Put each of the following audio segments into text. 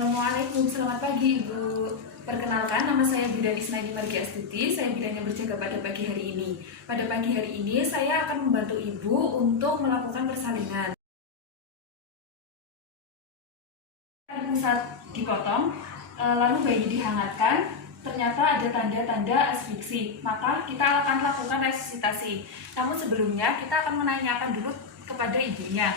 Assalamualaikum, selamat pagi Ibu. Perkenalkan, nama saya Bidan Isnaini Margi Astuti, saya bidan yang berjaga pada pagi hari ini. Pada pagi hari ini, saya akan membantu Ibu untuk melakukan persalinan. Saat dipotong, lalu bayi dihangatkan, ternyata ada tanda-tanda asfiksi, maka kita akan lakukan resusitasi. Namun sebelumnya, kita akan menanyakan dulu kepada ibunya.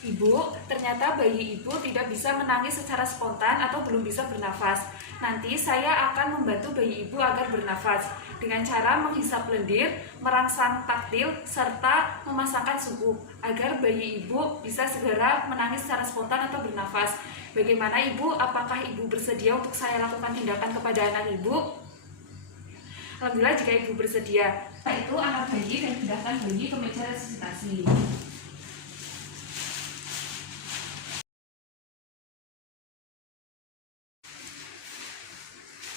Ibu, ternyata bayi ibu tidak bisa menangis secara spontan atau belum bisa bernafas. Nanti saya akan membantu bayi ibu agar bernafas dengan cara menghisap lendir, merangsang taktil, serta memasangkan suhu agar bayi ibu bisa segera menangis secara spontan atau bernafas. Bagaimana ibu? Apakah ibu bersedia untuk saya lakukan tindakan kepada anak ibu? Alhamdulillah jika ibu bersedia. Setelah itu anak bayi dan pindahkan bayi ke meja resusitasi.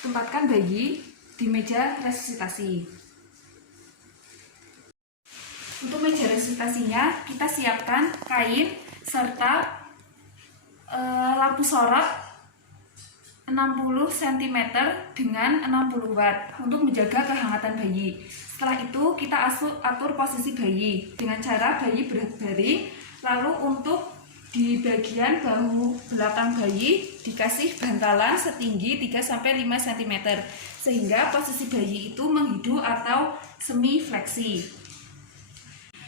Tempatkan bayi di meja resusitasi. Untuk meja resusitasinya, kita siapkan kain serta lampu sorot 60 cm dengan 60 watt untuk menjaga kehangatan bayi. Setelah itu kita atur posisi bayi dengan cara bayi berbaring, lalu untuk di bagian bahu belakang bayi dikasih bantalan setinggi 3-5 cm sehingga posisi bayi itu menghidu atau semi fleksi.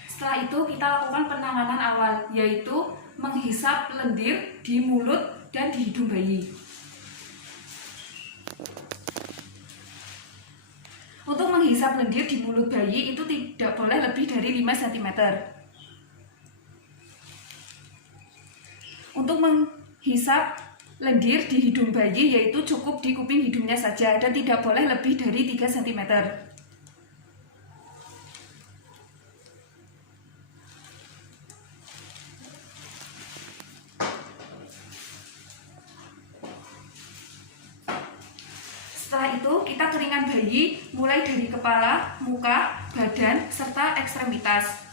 Setelah itu kita lakukan penanganan awal, yaitu menghisap lendir di mulut dan di hidung bayi. Untuk menghisap lendir di mulut bayi itu tidak boleh lebih dari 5 cm. Untuk menghisap lendir di hidung bayi yaitu cukup di kuping hidungnya saja dan tidak boleh lebih dari 3 cm. Setelah itu kita keringkan bayi mulai dari kepala, muka, badan, serta ekstremitas.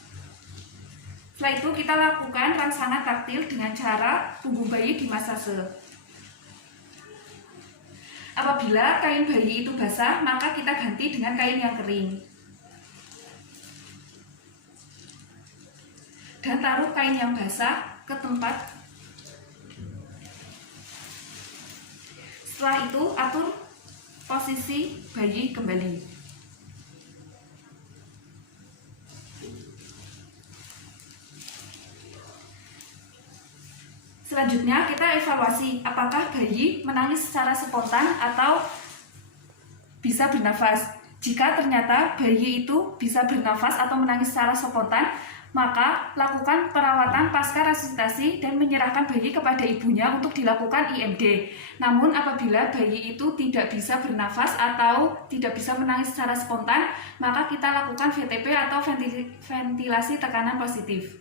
Setelah itu kita lakukan rangsangan taktil dengan cara punggung bayi dimasase. Apabila kain bayi itu basah, maka kita ganti dengan kain yang kering. Dan taruh kain yang basah ke tempat. Setelah itu atur posisi bayi kembali. Selanjutnya kita evaluasi apakah bayi menangis secara spontan atau bisa bernafas. Jika ternyata bayi itu bisa bernafas atau menangis secara spontan, maka lakukan perawatan pasca resusitasi dan menyerahkan bayi kepada ibunya untuk dilakukan IMD. Namun apabila bayi itu tidak bisa bernafas atau tidak bisa menangis secara spontan, maka kita lakukan VTP atau ventilasi tekanan positif.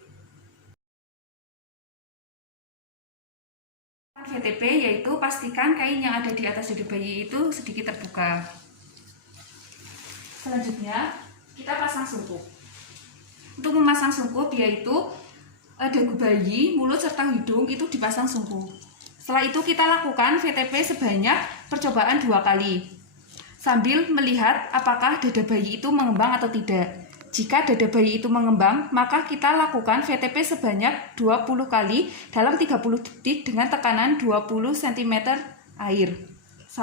VTP yaitu pastikan kain yang ada di atas dada bayi itu sedikit terbuka. Selanjutnya kita pasang sungkup. Untuk memasang sungkup yaitu dagu bayi, mulut serta hidung itu dipasang sungkup. Setelah itu kita lakukan VTP sebanyak percobaan 2 kali sambil melihat apakah dada bayi itu mengembang atau tidak. Jika dada bayi itu mengembang, maka kita lakukan VTP sebanyak 20 kali dalam 30 detik dengan tekanan 20 cm air. 1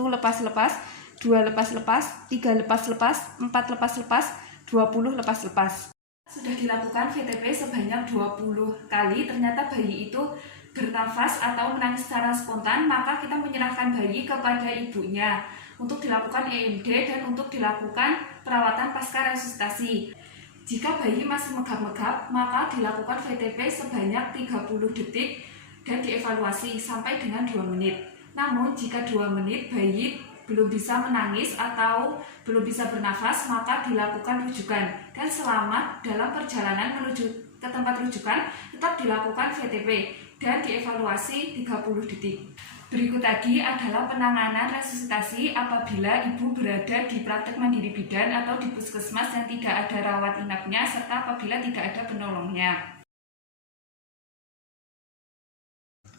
lepas-lepas, 2 lepas-lepas, 3 lepas-lepas, 4 lepas-lepas, 20 lepas-lepas. Sudah dilakukan VTP sebanyak 20 kali, ternyata bayi itu bernafas atau menangis secara spontan, maka kita menyerahkan bayi kepada ibunya untuk dilakukan EMD dan untuk dilakukan perawatan pasca resusitasi. Jika bayi masih megap-megap, maka dilakukan VTP sebanyak 30 detik dan dievaluasi sampai dengan 2 menit. Namun jika 2 menit bayi belum bisa menangis atau belum bisa bernafas, maka dilakukan rujukan. Dan selama dalam perjalanan menuju ke tempat rujukan tetap dilakukan VTP dan dievaluasi 30 detik. Berikut tadi adalah penanganan resusitasi apabila ibu berada di praktek mandiri bidan atau di puskesmas yang tidak ada rawat inapnya serta apabila tidak ada penolongnya.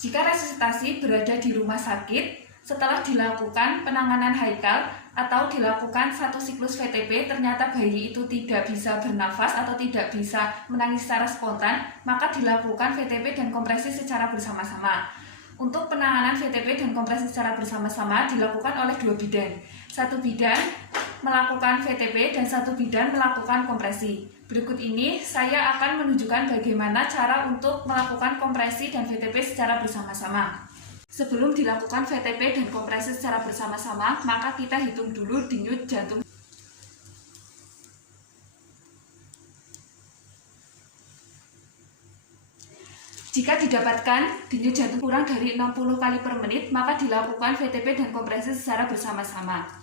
Jika resusitasi berada di rumah sakit, setelah dilakukan penanganan Haikal atau dilakukan satu siklus VTP, ternyata bayi itu tidak bisa bernafas atau tidak bisa menangis secara spontan, maka dilakukan VTP dan kompresi secara bersama-sama. Untuk penanganan VTP dan kompresi secara bersama-sama dilakukan oleh 2 bidan. Satu bidan melakukan VTP dan satu bidan melakukan kompresi. Berikut ini saya akan menunjukkan bagaimana cara untuk melakukan kompresi dan VTP secara bersama-sama. Sebelum dilakukan VTP dan kompresi secara bersama-sama, maka kita hitung dulu denyut jantung. Jika didapatkan denyut jantung kurang dari 60 kali per menit, maka dilakukan VTP dan kompresi secara bersama-sama.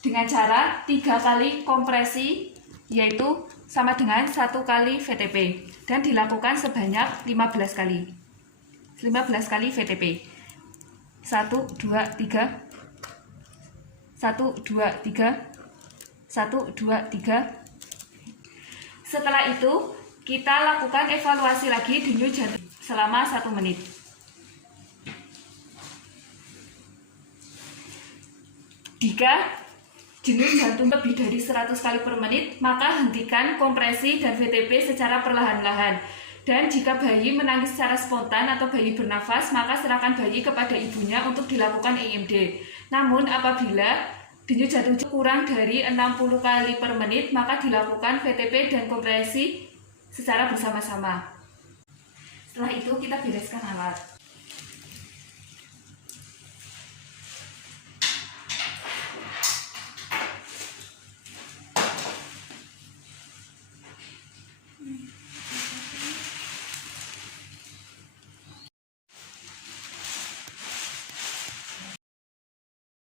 Dengan cara 3 kali kompresi, yaitu sama dengan 1 kali VTP, dan dilakukan sebanyak 15 kali. 15 kali VTP. 1, 2, 3. 1, 2, 3. 1, 2, 3. Setelah itu, kita lakukan evaluasi lagi denyut jantung selama 1 menit. Jika denyut jantung lebih dari 100 kali per menit, maka hentikan kompresi dan VTP secara perlahan-lahan. Dan jika bayi menangis secara spontan atau bayi bernafas, maka serahkan bayi kepada ibunya untuk dilakukan IMD. Namun apabila denyut jantung kurang dari 60 kali per menit, maka dilakukan VTP dan kompresi secara bersama-sama. Setelah itu kita bereskan alat.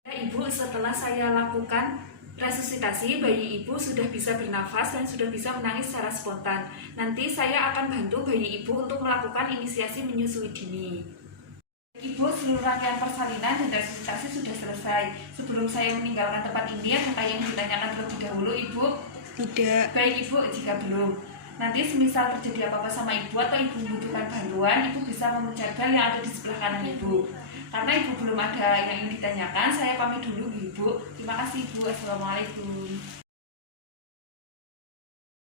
Ibu, setelah saya lakukan resusitasi, bayi ibu sudah bisa bernafas dan sudah bisa menangis secara spontan. Nanti saya akan bantu bayi ibu untuk melakukan inisiasi menyusui dini. Ibu, seluruh rangkaian persalinan dan resusitasi sudah selesai. Sebelum saya meninggalkan tempat ini, apakah yang ditanyakan terlebih dahulu, Ibu? Tidak. Baik, Ibu, jika belum, nanti semisal terjadi apa-apa sama Ibu atau Ibu membutuhkan bantuan, Ibu bisa memencet bel yang ada di sebelah kanan Ibu. Karena Ibu belum ada yang ingin ditanyakan, saya pamit dulu, Ibu. Terima kasih, Ibu. Assalamualaikum.